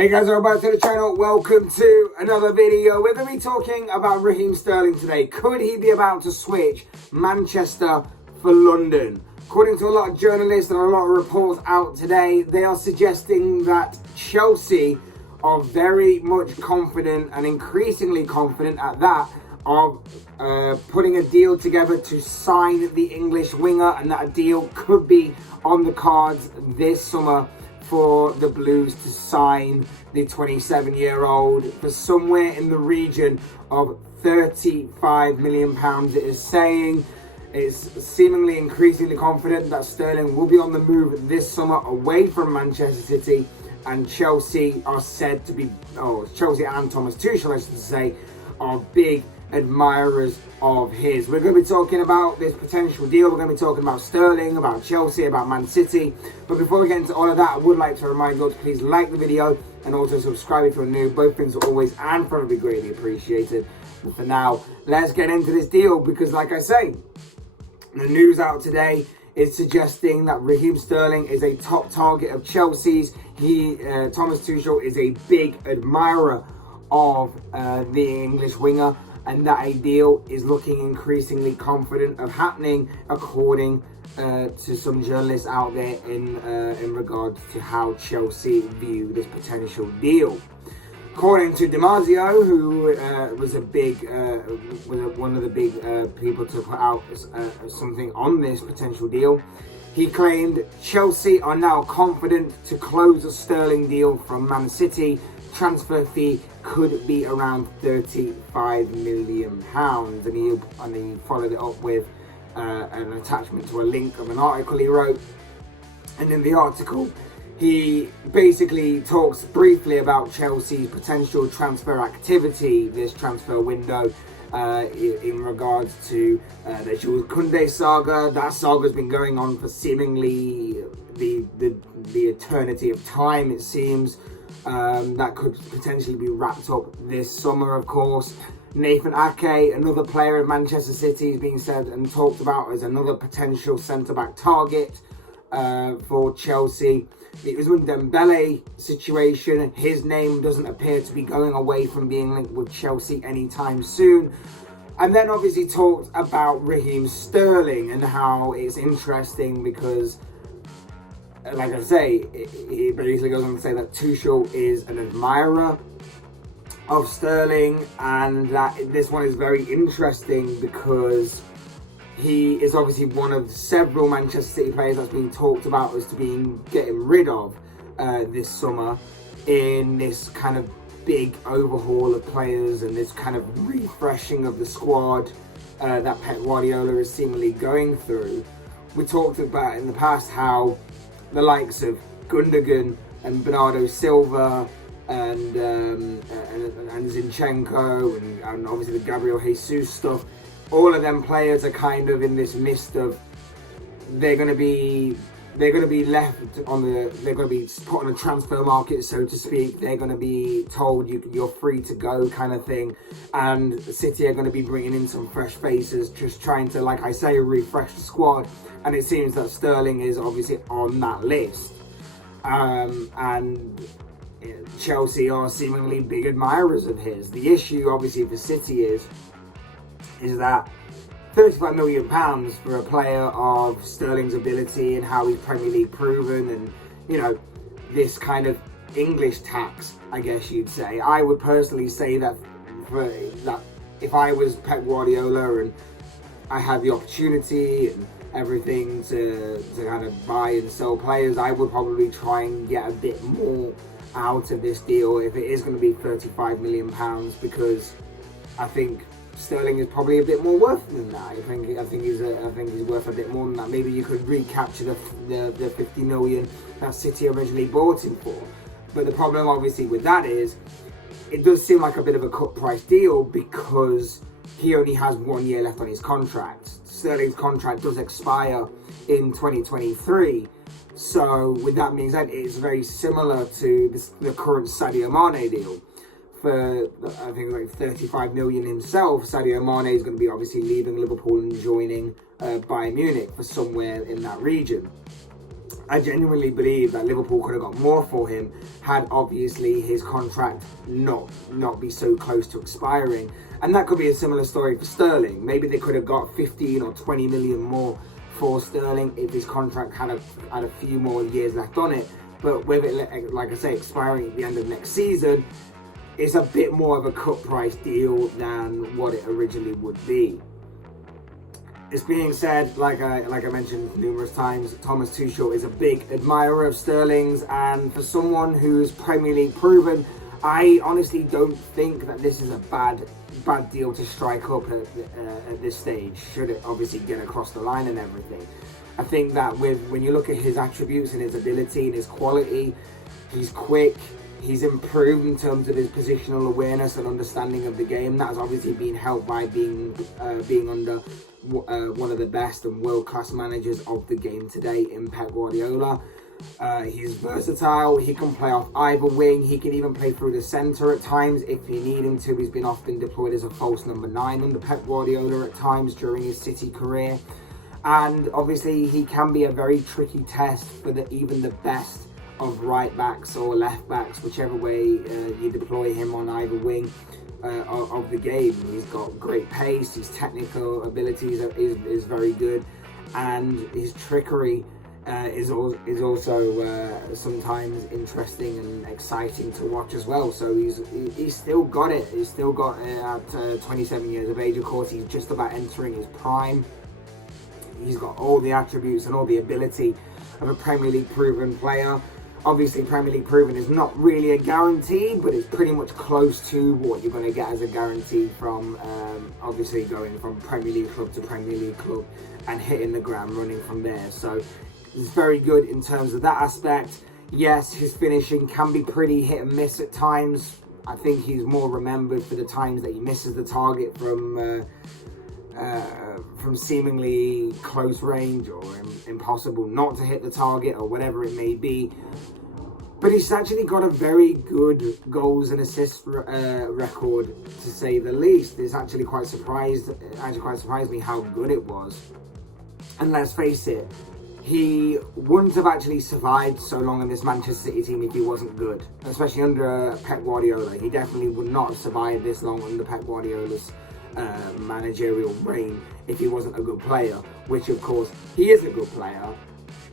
Hey guys, welcome back to the channel. Welcome to another video. We're going to be talking about Raheem Sterling today. Could he be about to switch Manchester for London? According to a lot of journalists and a lot of reports out today, they are suggesting that Chelsea are very much confident and increasingly confident at that of putting a deal together to sign the English winger, and that a deal could be on the cards this summer for the Blues to sign the 27-year-old for somewhere in the region of £35 million. It is saying it's seemingly increasingly confident that Sterling will be on the move this summer away from Manchester City, and Chelsea are said to be, Chelsea and Thomas Tuchel, I should say, are big admirers of his. We're going to be talking about this potential deal. We're going to be talking about Sterling, about Chelsea, about Man City. But before we get into all of that, I would like to remind you all to please like the video and also subscribe if you're new. Both things are always and probably greatly appreciated. But for now, let's get into this deal, because like I say, the news out today is suggesting that Raheem Sterling is a top target of Chelsea's. Thomas Tuchel is a big admirer of the English winger, and that a deal is looking increasingly confident of happening, according to some journalists out there in regards to how Chelsea view this potential deal. According to Damasio, who was one of the big people to put out something on this potential deal, he claimed Chelsea are now confident to close a Sterling deal from Man City. Transfer fee could be around £35 million, and he followed it up with an attachment to a link of an article he wrote. And in the article, he basically talks briefly about Chelsea's potential transfer activity this transfer window, in regards to the Jules Koundé saga. That saga's been going on for seemingly the eternity of time, it seems. That could potentially be wrapped up this summer, of course. Nathan Ake, another player of Manchester City, is being said and talked about as another potential centre-back target for Chelsea. The Ousmane Dembele situation, his name doesn't appear to be going away from being linked with Chelsea anytime soon. And then obviously talked about Raheem Sterling and how it's interesting because, like I say, he basically goes on to say that Tuchel is an admirer of Sterling, and that this one is very interesting because he is obviously one of several Manchester City players that's being talked about as to being getting rid of this summer in this kind of big overhaul of players and this kind of refreshing of the squad that Pep Guardiola is seemingly going through. We talked about in the past how the likes of Gundogan and Bernardo Silva and Zinchenko and obviously the Gabriel Jesus stuff, all of them players are kind of in this mist of they're going to be left on they're going to be put on a transfer market, so to speak. They're going to be told you're free to go kind of thing, and City are going to be bringing in some fresh faces, just trying to, like I say, refresh the squad. And it seems that Sterling is obviously on that list, and Chelsea are seemingly big admirers of his. The issue obviously for City is that £35 million for a player of Sterling's ability and how he's Premier League proven, and this kind of English tax, I guess you'd say. I would personally say that if I was Pep Guardiola and I had the opportunity and everything to kind of buy and sell players, I would probably try and get a bit more out of this deal if it is going to be £35 million, because I think Sterling is probably a bit more worth than that. I think he's worth a bit more than that. Maybe you could recapture the 50 million that City originally bought him for. But the problem obviously with that is it does seem like a bit of a cut price deal, because he only has 1 year left on his contract. Sterling's contract does expire in 2023. So with that being said, it's very similar to the current Sadio Mane deal. For I think like 35 million himself, Sadio Mane is going to be obviously leaving Liverpool and joining Bayern Munich for somewhere in that region. I genuinely believe that Liverpool could have got more for him had obviously his contract not be so close to expiring. And that could be a similar story for Sterling. Maybe they could have got 15 or 20 million more for Sterling if his contract had a few more years left on it. But with it, like I say, expiring at the end of next season, it's a bit more of a cut price deal than what it originally would be. This being said, like I mentioned numerous times, Thomas Tuchel is a big admirer of Sterling's, and for someone who's Premier League proven, I honestly don't think that this is a bad deal to strike up at this stage, should it obviously get across the line and everything. I think that when you look at his attributes and his ability and his quality, he's quick, he's improved in terms of his positional awareness and understanding of the game. That has obviously been helped by being under one of the best and world-class managers of the game today in Pep Guardiola. He's versatile, he can play off either wing, he can even play through the centre at times if you need him to. He's been often deployed as a false number 9 under Pep Guardiola at times during his City career. And obviously he can be a very tricky test for even the best of right backs or left backs, whichever way you deploy him on either wing of the game. He's got great pace, his technical abilities is very good, and his trickery is also sometimes interesting and exciting to watch as well. So he's still got it. He's still got it at 27 years of age. Of course, he's just about entering his prime. He's got all the attributes and all the ability of a Premier League proven player. Obviously, Premier League proven is not really a guarantee, but it's pretty much close to what you're going to get as a guarantee from obviously going from Premier League club to Premier League club and hitting the ground running from there. So it's very good in terms of that aspect. Yes, his finishing can be pretty hit and miss at times. I think he's more remembered for the times that he misses the target from seemingly close range or impossible not to hit the target or whatever it may be. But he's actually got a very good goals and assists record, to say the least. It's actually quite surprised me how good it was. And let's face it, he wouldn't have actually survived so long in this Manchester City team if he wasn't good, especially under Pep Guardiola. He definitely would not have survived this long under Pep Guardiola's managerial reign if he wasn't a good player, which of course he is a good player.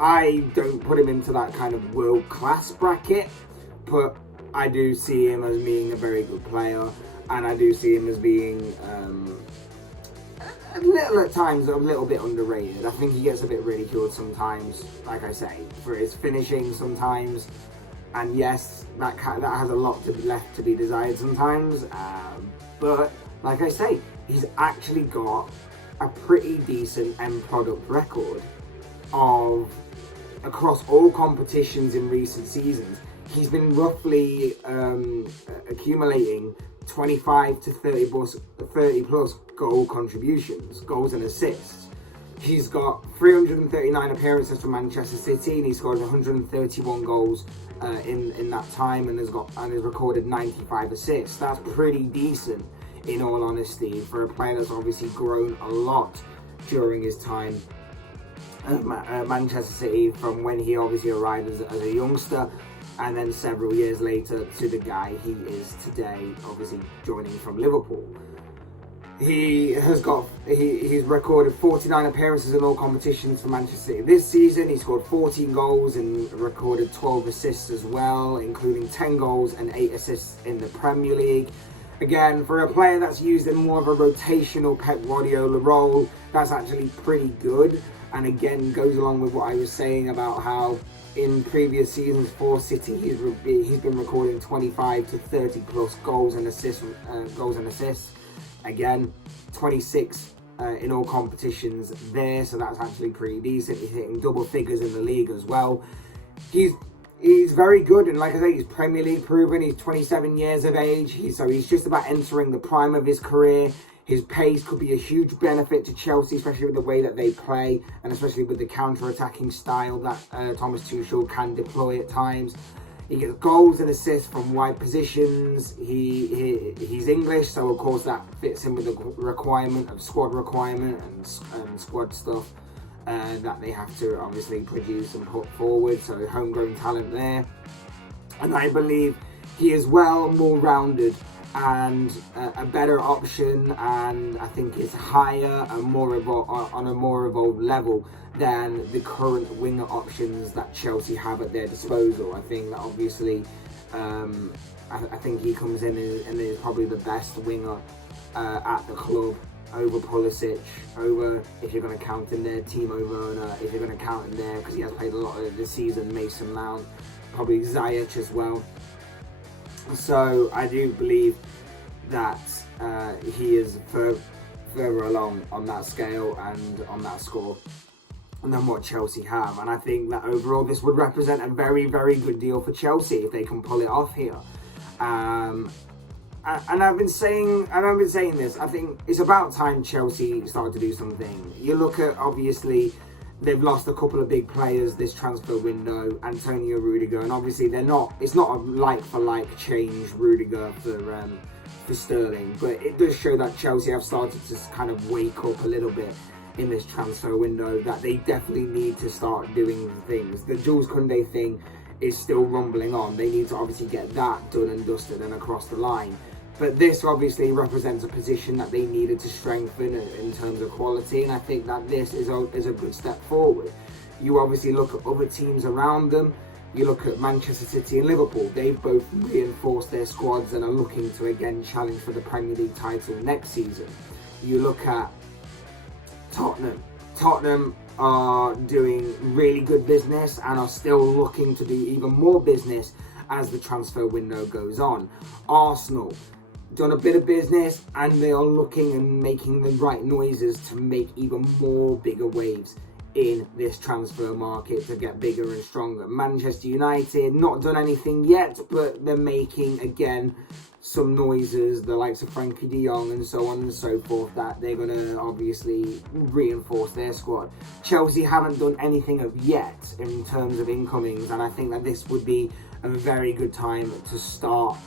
I don't put him into that kind of world-class bracket, but I do see him as being a very good player, and I do see him as being at times a little bit underrated. I think he gets a bit ridiculed sometimes, like I say, for his finishing sometimes, and yes, that has a lot left to be desired sometimes, but like I say, he's actually got a pretty decent end product record of across all competitions in recent seasons. He's been roughly accumulating 25 to 30 plus goal contributions, goals and assists. He's got 339 appearances for Manchester City, and he scored 131 goals in that time, and has recorded 95 assists. That's pretty decent, in all honesty, for a player that's obviously grown a lot during his time at Manchester City, from when he obviously arrived as a youngster, and then several years later to the guy he is today, obviously joining from Liverpool. He's recorded 49 appearances in all competitions for Manchester City this season. He scored 14 goals and recorded 12 assists as well, including 10 goals and 8 assists in the Premier League. Again, for a player that's used in more of a rotational Pep Guardiola role, that's actually pretty good. And again, goes along with what I was saying about how in previous seasons for City, he's been recording 25 to 30 plus goals and assists. Again, 26 in all competitions there, so that's actually pretty decent. He's hitting double figures in the league as well. He's very good, and like I say, he's Premier League proven. He's 27 years of age, so he's just about entering the prime of his career. His pace could be a huge benefit to Chelsea, especially with the way that they play, and especially with the counter-attacking style that Thomas Tuchel can deploy at times. He gets goals and assists from wide positions. He's English, so of course that fits in with the squad requirement and squad stuff that they have to obviously produce and put forward, so homegrown talent there. And I believe he is more rounded and a better option, and I think is higher and on a more evolved level than the current winger options that Chelsea have at their disposal. I think that obviously I think he comes in and is probably the best winger at the club, over Pulisic, over, if you're going to count in there, Timo Werner, if you're going to count in there, because he has played a lot of the season, Mason Mount, probably Ziyech as well. So I do believe that he is further along on that scale and on that score than what Chelsea have. And I think that overall this would represent a very, very good deal for Chelsea if they can pull it off here. And I've been saying this, I think it's about time Chelsea started to do something. You look at, obviously, they've lost a couple of big players this transfer window, Antonio Rudiger, and obviously it's not a like-for-like change, Rudiger for Sterling, but it does show that Chelsea have started to kind of wake up a little bit in this transfer window, that they definitely need to start doing things. The Jules Koundé thing is still rumbling on. They need to obviously get that done and dusted and across the line. But this obviously represents a position that they needed to strengthen in terms of quality, and I think that this is a good step forward. You obviously look at other teams around them. You look at Manchester City and Liverpool. They've both reinforced their squads and are looking to again challenge for the Premier League title next season. You look at Tottenham. Tottenham are doing really good business and are still looking to do even more business as the transfer window goes on. Arsenal done a bit of business and they are looking and making the right noises to make even more bigger waves in this transfer market to get bigger and stronger. Manchester United, not done anything yet, but they're making, again, some noises, the likes of Frankie de Jong and so on and so forth, that they're going to obviously reinforce their squad. Chelsea haven't done anything of yet in terms of incomings, and I think that this would be a very good time to start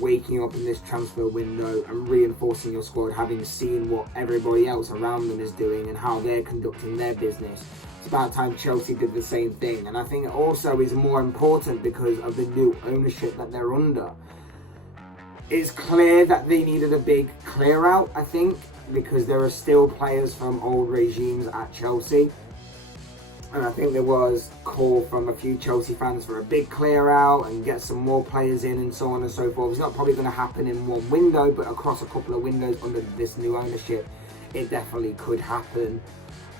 waking up in this transfer window and reinforcing your squad, having seen what everybody else around them is doing and how they're conducting their business. It's about time Chelsea did the same thing, and I think it also is more important because of the new ownership that they're under. It's clear that they needed a big clear out, I think, because there are still players from old regimes at Chelsea. And I think there was a call from a few Chelsea fans for a big clear out and get some more players in and so on and so forth. It's not probably going to happen in one window, but across a couple of windows under this new ownership, it definitely could happen.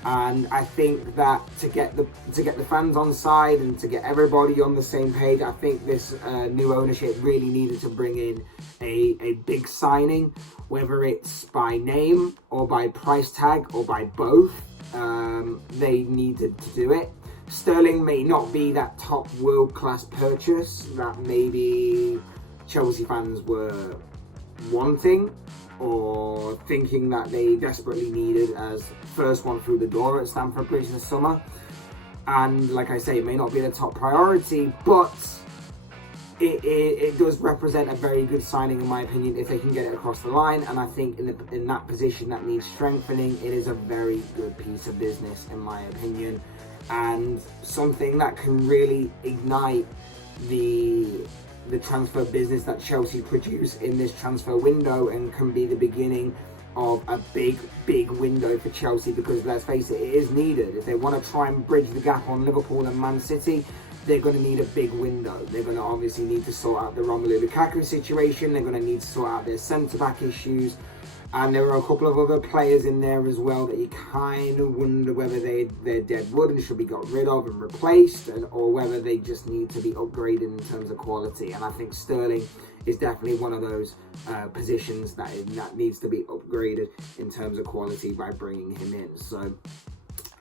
And I think that to get the fans on side and to get everybody on the same page, I think this new ownership really needed to bring in a big signing, whether it's by name or by price tag or by both. They needed to do it. Sterling may not be that top world-class purchase that maybe Chelsea fans were wanting or thinking that they desperately needed as first one through the door at Stamford Bridge this summer. And like I say, it may not be the top priority, but it does represent a very good signing in my opinion if they can get it across the line. And I think in that position that needs strengthening, it is a very good piece of business in my opinion, and something that can really ignite the transfer business that Chelsea produce in this transfer window, and can be the beginning of a big window for Chelsea, because let's face it, it is needed. If they want to try and bridge the gap on Liverpool and Man City, they're going to need a big window. They're going to obviously need to sort out the Romelu Lukaku situation. They're going to need to sort out their centre-back issues. And there are a couple of other players in there as well that you kind of wonder whether they're dead wood and should be got rid of and replaced, or whether they just need to be upgraded in terms of quality. And I think Sterling is definitely one of those positions that needs to be upgraded in terms of quality by bringing him in. So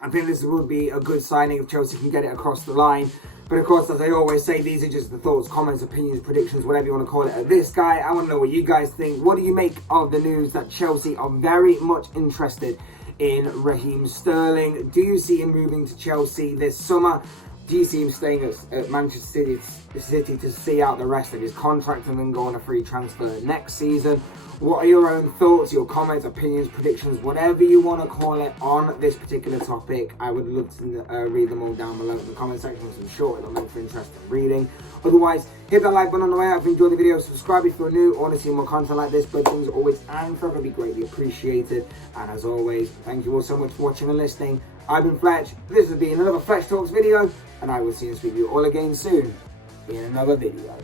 I think this would be a good signing if Chelsea can get it across the line. But of course, as I always say, these are just the thoughts, comments, opinions, predictions, whatever you want to call it, of this guy. I want to know what you guys think. What do you make of the news that Chelsea are very much interested in Raheem Sterling? Do you see him moving to Chelsea this summer? Do you see him staying at Manchester City to see out the rest of his contract and then go on a free transfer next season? What are your own thoughts, your comments, opinions, predictions, whatever you want to call it on this particular topic? I would love to read them all down below in the comment section. So I'm sure it'll make for interesting reading. Otherwise, hit that like button on the way out if you enjoyed the video. Subscribe if you're new or want to see more content like this. But things always and forever be greatly appreciated. And as always, thank you all so much for watching and listening. I've been Fletch. This has been another Fletch Talks video. And I will see and speak to you all again soon in another video.